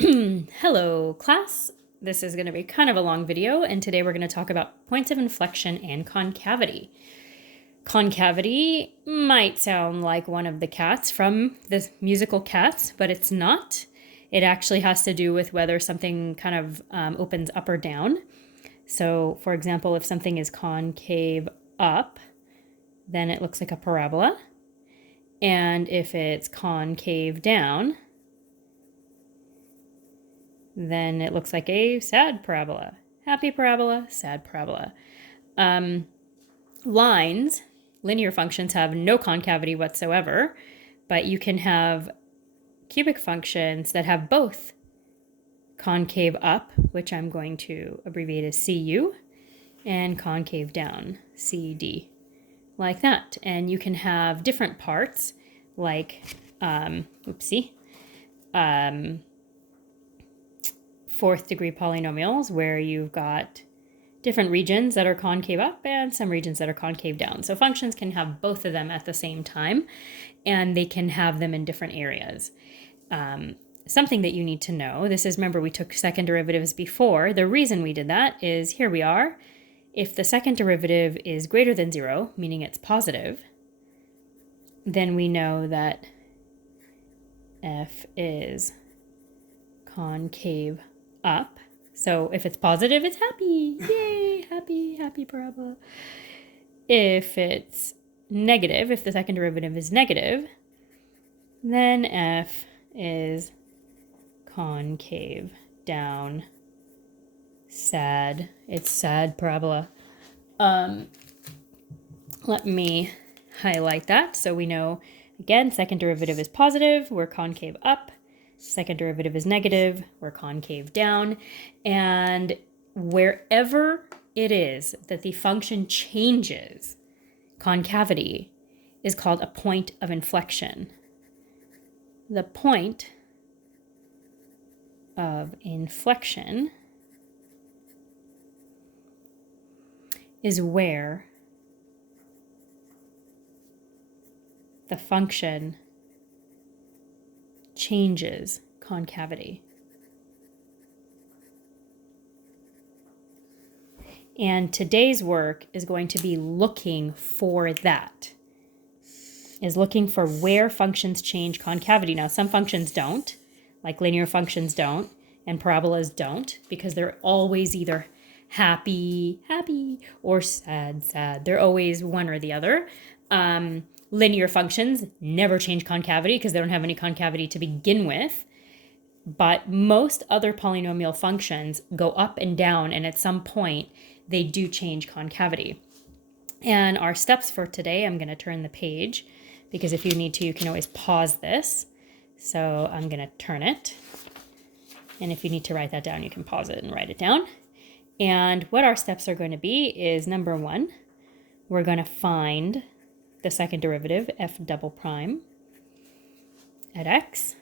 Hello, class. This is going to be kind of a long video, and today we're going to talk about points of inflection and concavity. Concavity might sound like one of the cats from the musical Cats, but it's not. It actually has to do with whether something kind of opens up or down. So, for example, if something is concave up, then it looks like a parabola. And if it's concave down, then it looks like a sad parabola. Happy parabola, sad parabola. Lines, linear functions, have no concavity whatsoever, but you can have cubic functions that have both concave up, which I'm going to abbreviate as CU, and concave down, CD, like that. And you can have different parts, like, fourth degree polynomials, where you've got different regions that are concave up and some regions that are concave down. So functions can have both of them at the same time, and they can have them in different areas. Something that you need to know, this is, remember we took second derivatives before. The reason we did that is, here we are. If the second derivative is greater than 0, meaning it's positive, then we know that f is concave up. So if it's positive, it's happy. Yay, happy parabola. If it's negative, if the second derivative is negative, then f is concave down, sad. It's sad parabola. Let me highlight that so we know, again, second derivative is positive, we're concave up. Second derivative is negative, we're concave down. And wherever it is that the function changes concavity is called a point of inflection. The point of inflection is where the function changes concavity. And today's work is going to be looking for that. Is looking for where functions change concavity. Now, some functions don't, like linear functions don't, and parabolas don't, because they're always either happy, or sad. They're always one or the other. Linear functions never change concavity because they don't have any concavity to begin with. But most other polynomial functions go up and down, and at some point, they do change concavity. And our steps for today, I'm going to turn the page, because if you need to, you can always pause this. So I'm going to turn it. And if you need to write that down, you can pause it and write it down. And what our steps are going to be is, number one, we're going to find the second derivative, f double prime, at x.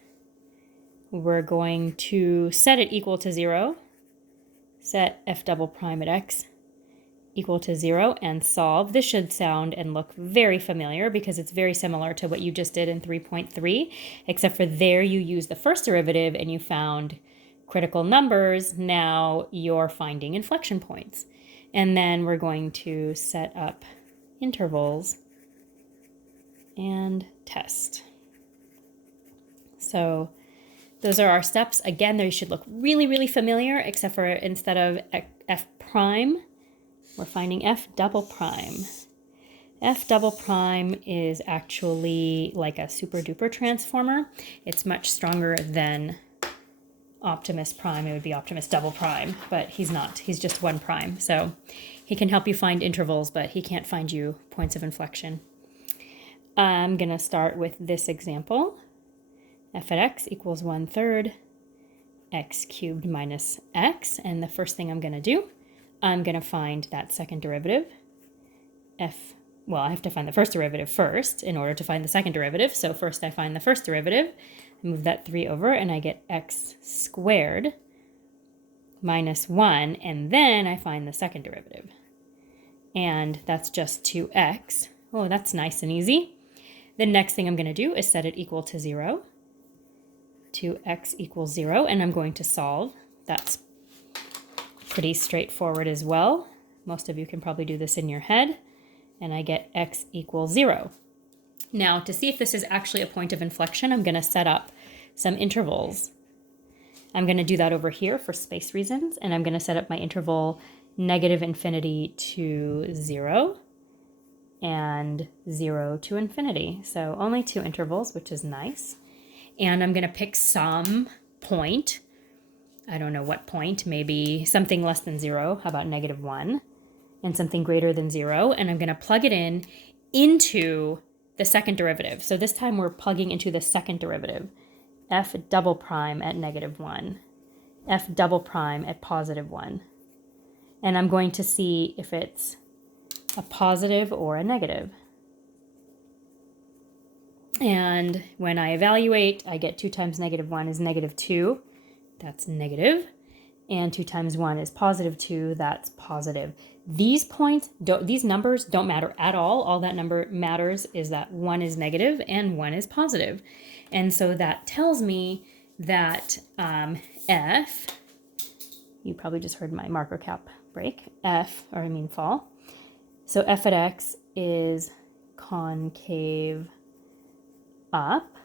We're going to set it equal to 0, set f double prime at x equal to 0, and solve. This should sound and look very familiar because it's very similar to what you just did in 3.3, except for there you used the first derivative and you found critical numbers. Now you're finding inflection points. And then we're going to set up intervals and test. So those are our steps. Again, they should look really familiar, except for instead of f prime, we're finding f double prime. F double prime is actually like a super duper transformer. It's much stronger than Optimus prime. It would be Optimus double prime, but he's not. He's just one prime. So he can help you find intervals, but he can't find you points of inflection. I'm going to start with this example. F at x equals 1/3 x cubed minus x. And the first thing I'm going to do, I'm going to find that second derivative. I have to find the first derivative first in order to find the second derivative. So first I find the first derivative. I move that 3 over and I get x squared minus 1. And then I find the second derivative. And that's just 2x. Oh, that's nice and easy. The next thing I'm going to do is set it equal to 0. to x equals 0, and I'm going to solve. That's pretty straightforward as well. Most of you can probably do this in your head, and I get x equals 0. Now, to see if this is actually a point of inflection, I'm going to set up some intervals. I'm going to do that over here for space reasons, and I'm going to set up my interval negative infinity to 0 and 0 to infinity. So only 2 intervals, which is nice. And I'm going to pick some point. I don't know what point, maybe something less than 0. How about -1? And something greater than 0. And I'm going to plug it in into the second derivative. So this time we're plugging into the second derivative. F double prime at -1. F double prime at +1. And I'm going to see if it's a positive or a negative. And when I evaluate, I get 2 times -1 is -2. That's negative. And 2 times 1 is +2. That's positive. These points, these numbers don't matter at all. All that number matters is that 1 is negative and 1 is positive. And so that tells me that F, you probably just heard my marker cap break, fall. So f at x is concave up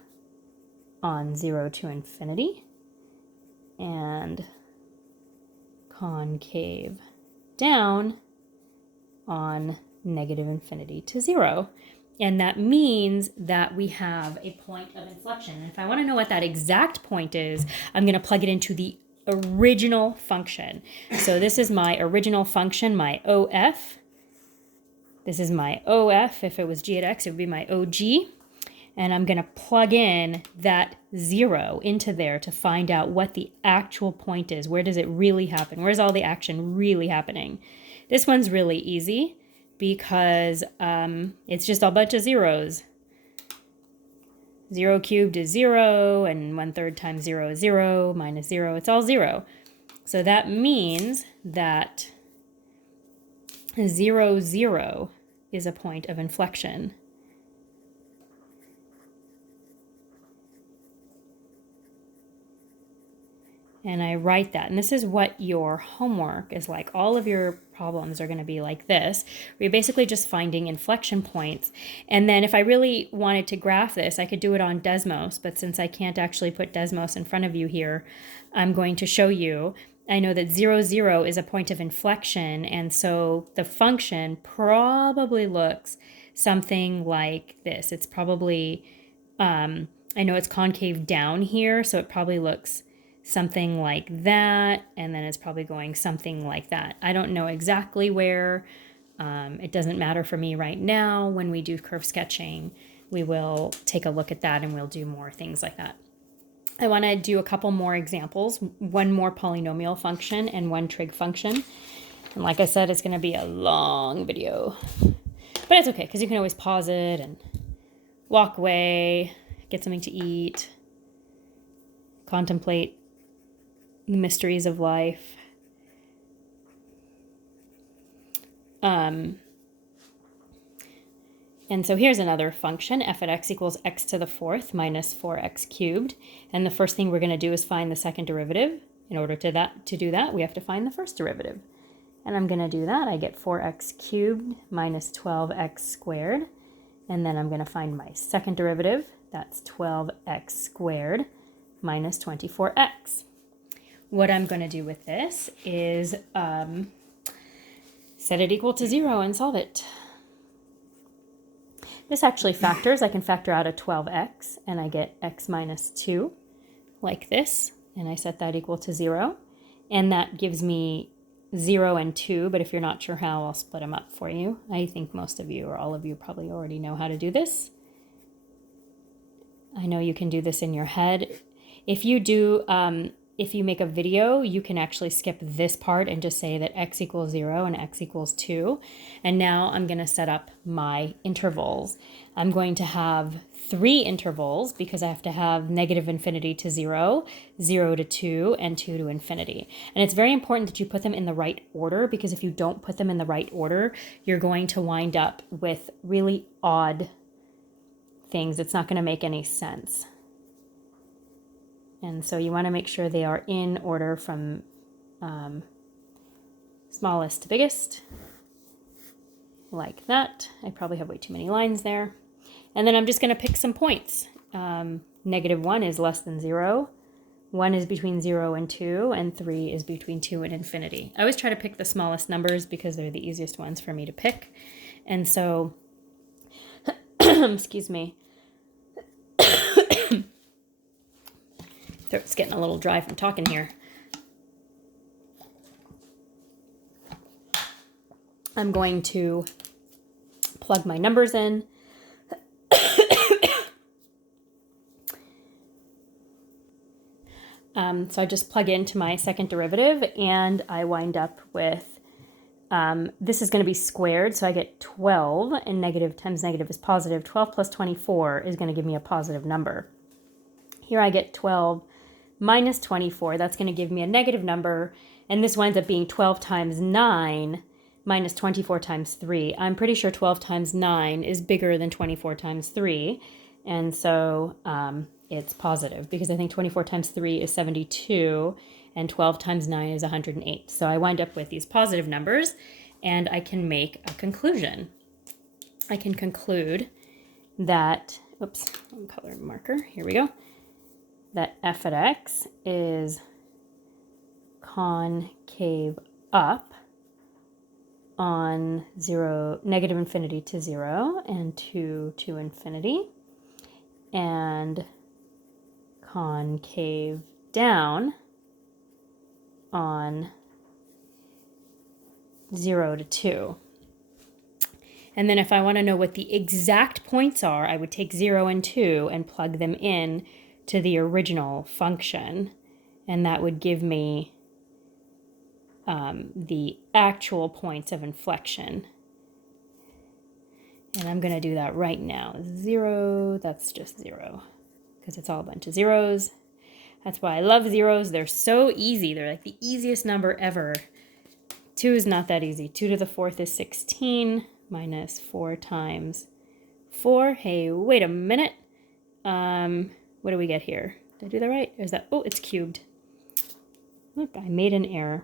on 0 to infinity and concave down on -infinity to 0. And that means that we have a point of inflection. And if I want to know what that exact point is, I'm going to plug it into the original function. So this is my original function, my OF. This is my OF. If it was g at x, it would be my OG. And I'm going to plug in that 0 into there to find out what the actual point is. Where does it really happen? Where's all the action really happening? This one's really easy because it's just a bunch of zeros. 0 cubed is 0, and 1/3 times 0 is 0, minus 0, it's all 0. So that means that 0, 0 is a point of inflection. And I write that. And this is what your homework is like. All of your problems are going to be like this, where you're basically just finding inflection points. And then if I really wanted to graph this, I could do it on Desmos. But since I can't actually put Desmos in front of you here, I'm going to show you. I know that 0, 0 is a point of inflection. And so the function probably looks something like this. It's probably, I know it's concave down here, so it probably looks something like that, and then it's probably going something like that. I don't know exactly where. It doesn't matter for me right now. When we do curve sketching, we will take a look at that and we'll do more things like that. I want to do a couple more examples, one more polynomial function and one trig function. And like I said, it's going to be a long video, but it's okay because you can always pause it and walk away, get something to eat, contemplate the mysteries of life. And so here's another function, f at x equals x to the 4th minus 4x cubed. And the first thing we're going to do is find the second derivative. In order to do that, we have to find the first derivative. And I'm going to do that. I get 4x cubed minus 12x squared. And then I'm going to find my second derivative. That's 12x squared minus 24x. What I'm going to do with this is set it equal to 0 and solve it. This actually factors. I can factor out a 12x, and I get x minus 2, like this. And I set that equal to 0. And that gives me 0 and 2, but if you're not sure how, I'll split them up for you. I think most of you or all of you probably already know how to do this. I know you can do this in your head. If you do, if you make a video, you can actually skip this part and just say that x equals 0 and x equals 2. And now I'm going to set up my intervals. I'm going to have 3 intervals because I have to have negative infinity to 0, 0 to 2, and 2 to infinity. And it's very important that you put them in the right order, because if you don't put them in the right order, you're going to wind up with really odd things. It's not going to make any sense. And so you want to make sure they are in order from smallest to biggest, like that. I probably have way too many lines there. And then I'm just going to pick some points. -1 is less than 0. 1 is between 0 and 2, and 3 is between 2 and infinity. I always try to pick the smallest numbers because they're the easiest ones for me to pick. And so, excuse me, throat's getting a little dry from talking here. I'm going to plug my numbers in. So I just plug into my second derivative, and I wind up with, this is going to be squared, so I get 12, and negative times negative is positive. 12 plus 24 is going to give me a positive number. Here I get 12 minus 24. That's going to give me a negative number, and this winds up being 12 times 9 minus 24 times 3. I'm pretty sure 12 times 9 is bigger than 24 times 3, and so it's positive because I think 24 times 3 is 72 and 12 times 9 is 108. So I wind up with these positive numbers, and I can make a conclusion. I can conclude that, oops, one color marker, here we go, that f at x is concave up on negative infinity to 0 and 2 to infinity, and concave down on 0 to 2. And then if I want to know what the exact points are, I would take 0 and 2 and plug them in to the original function, and that would give me the actual points of inflection. And I'm going to do that right now. 0, that's just 0, because it's all a bunch of zeros. That's why I love zeros. They're so easy. They're like the easiest number ever. 2 is not that easy. 2 to the 4th is 16 minus 4 times 4. Hey, wait a minute. What do we get here? Did I do that right? Is that, oh, it's cubed. Look, I made an error.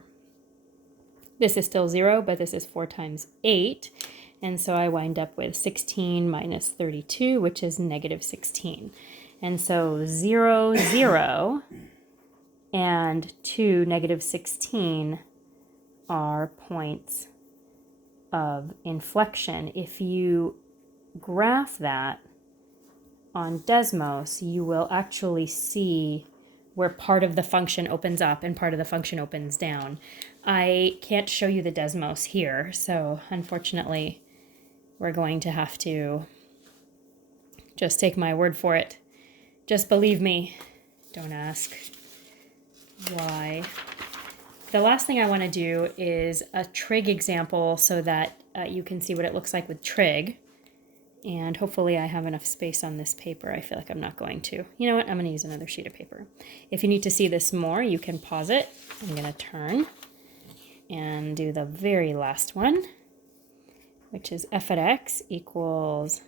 This is still 0, but this is 4 times 8. And so I wind up with 16 minus 32, which is negative 16. And so 0, 0, and 2, negative 16 are points of inflection. If you graph that on Desmos, you will actually see where part of the function opens up and part of the function opens down. I can't show you the Desmos here, so unfortunately, we're going to have to just take my word for it. Just believe me. Don't ask why. The last thing I want to do is a trig example so that you can see what it looks like with trig. And hopefully I have enough space on this paper. I feel like I'm not going to. You know what? I'm going to use another sheet of paper. If you need to see this more, you can pause it. I'm going to turn and do the very last one, which is f at x equals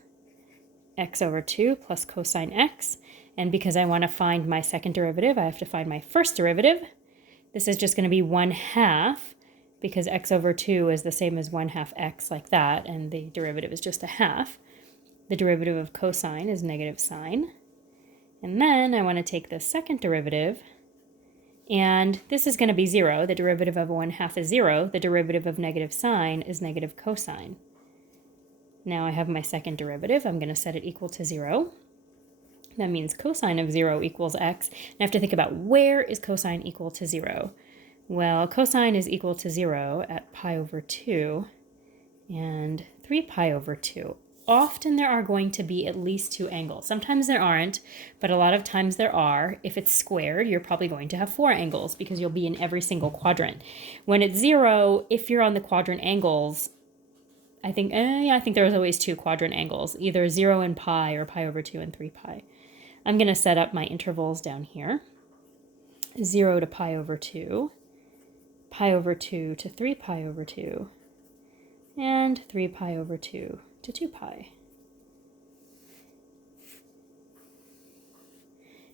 x over 2 plus cosine x. And because I want to find my second derivative, I have to find my first derivative. This is just going to be 1/2 because x over 2 is the same as 1/2 x, like that, and the derivative is just a half. The derivative of cosine is negative sine. And then I want to take the second derivative, and this is going to be 0. The derivative of 1/2 is 0. The derivative of negative sine is negative cosine. Now I have my second derivative. I'm going to set it equal to 0. That means cosine of 0 equals x. And I have to think about, where is cosine equal to 0? Well, cosine is equal to 0 at pi over 2 and 3 pi over 2. Often there are going to be at least 2 angles. Sometimes there aren't, but a lot of times there are. If it's squared, you're probably going to have 4 angles because you'll be in every single quadrant. When it's 0, if you're on the quadrant angles, I think there's always 2 quadrant angles, either 0 and pi or pi over 2 and 3 pi. I'm going to set up my intervals down here. 0 to pi over 2, pi over 2 to 3 pi over 2, and 3 pi over 2 to 2 pi.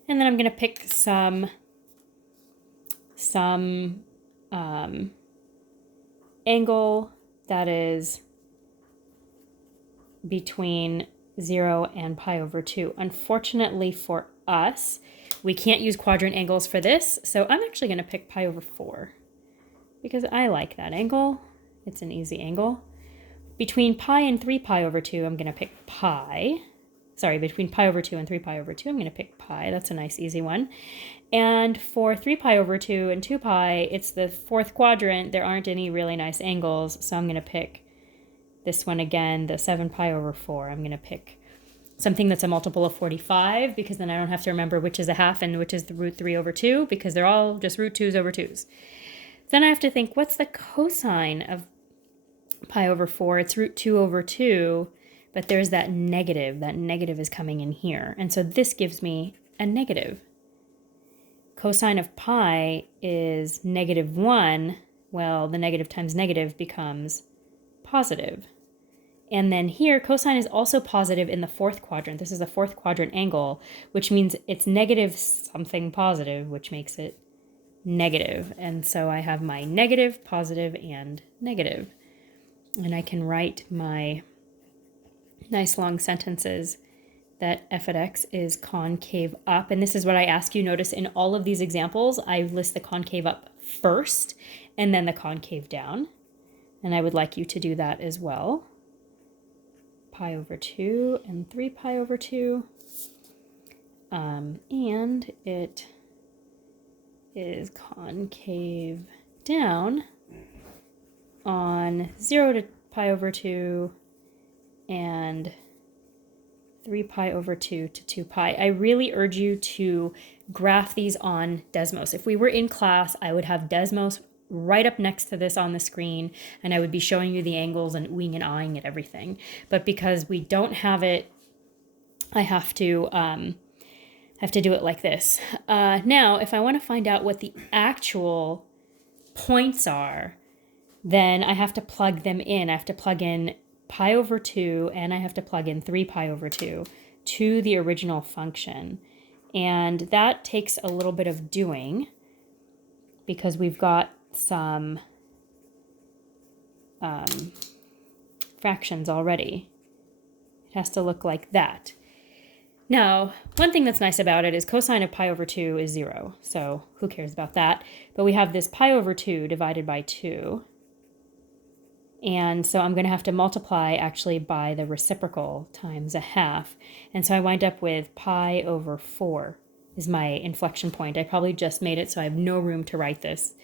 And then I'm going to pick some angle that is between 0 and pi over 2. Unfortunately for us, we can't use quadrant angles for this, so I'm actually going to pick pi over 4 because I like that angle. It's an easy angle. Between pi and 3 pi over 2, I'm going to pick pi. Sorry, between pi over 2 and 3 pi over 2, I'm going to pick pi. That's a nice easy one. And for 3 pi over 2 and 2 pi, it's the fourth quadrant. There aren't any really nice angles, so I'm going to pick this one again, the 7 pi over 4. I'm going to pick something that's a multiple of 45 because then I don't have to remember which is a half and which is the root 3 over 2 because they're all just root 2's over 2's. Then I have to think, what's the cosine of pi over 4? It's root 2 over 2, but there's that negative. That negative is coming in here. And so this gives me a negative. Cosine of pi is -1. Well, the negative times negative becomes positive. And then here, cosine is also positive in the fourth quadrant. This is a fourth quadrant angle, which means it's negative something positive, which makes it negative. And so I have my negative, positive, and negative. And I can write my nice long sentences that f at x is concave up. And this is what I ask you. Notice in all of these examples, I list the concave up first and then the concave down. And I would like you to do that as well. Pi over 2 and 3 pi over 2. And it is concave down on 0 to pi over 2 and 3 pi over 2 to 2 pi. I really urge you to graph these on Desmos. If we were in class, I would have Desmos right up next to this on the screen, and I would be showing you the angles and oohing and ahhing at everything. But because we don't have it, I have to do it like this. Now, if I want to find out what the actual points are, then I have to plug them in. I have to plug in pi over 2 and I have to plug in 3 pi over 2 to the original function. And that takes a little bit of doing because we've got some fractions already. It has to look like that. Now, one thing that's nice about it is cosine of pi over 2 is 0, so who cares about that? But we have this pi over 2 divided by 2, and so I'm going to have to multiply actually by the reciprocal times a half, and so I wind up with pi over 4 is my inflection point. I probably just made it, so I have no room to write this.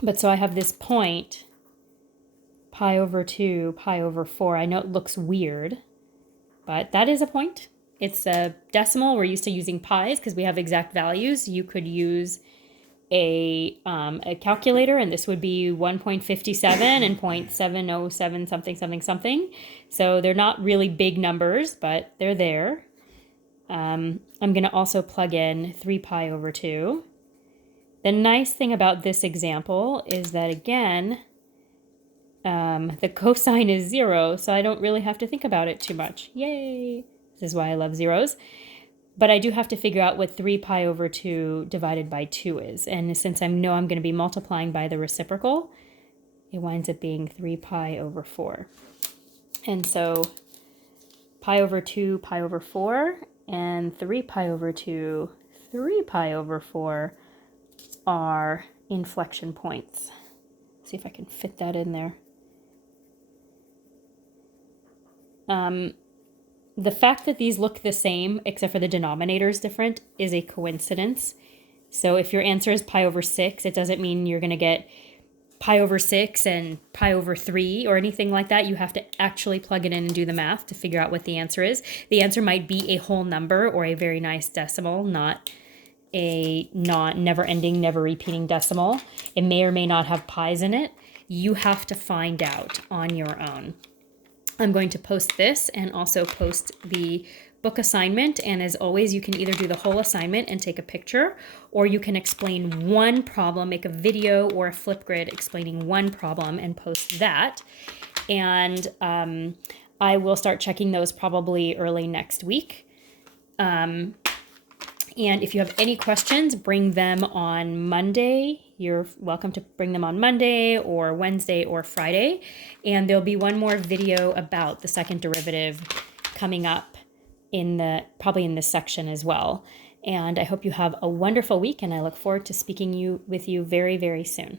But so I have this point, pi over 2, pi over 4. I know it looks weird, but that is a point. It's a decimal. We're used to using pies because we have exact values. You could use a calculator, and this would be 1.57 and 0.707 something, something, something. So they're not really big numbers, but they're there. I'm going to also plug in 3 pi over 2. The nice thing about this example is that, again, the cosine is 0, so I don't really have to think about it too much. Yay! This is why I love zeros. But I do have to figure out what 3 pi over 2 divided by 2 is. And since I know I'm going to be multiplying by the reciprocal, it winds up being 3 pi over 4. And so pi over 2, pi over 4, and 3 pi over 2, 3 pi over 4 are inflection points. See if I can fit that in there. The fact that these look the same, except for the denominator is different, is a coincidence. So if your answer is pi over 6, it doesn't mean you're going to get pi over 6 and pi over 3 or anything like that. You have to actually plug it in and do the math to figure out what the answer is. The answer might be a whole number or a very nice decimal, not a never-ending, never-repeating decimal. It may or may not have pi's in it. You have to find out on your own. I'm going to post this and also post the book assignment. And as always, you can either do the whole assignment and take a picture, or you can explain one problem, make a video or a Flipgrid explaining one problem and post that. And I will start checking those probably early next week. And if you have any questions, bring them on Monday. You're welcome to bring them on Monday or Wednesday or Friday. And there'll be one more video about the second derivative coming up probably in this section as well. And I hope you have a wonderful week, and I look forward to speaking with you very, very soon.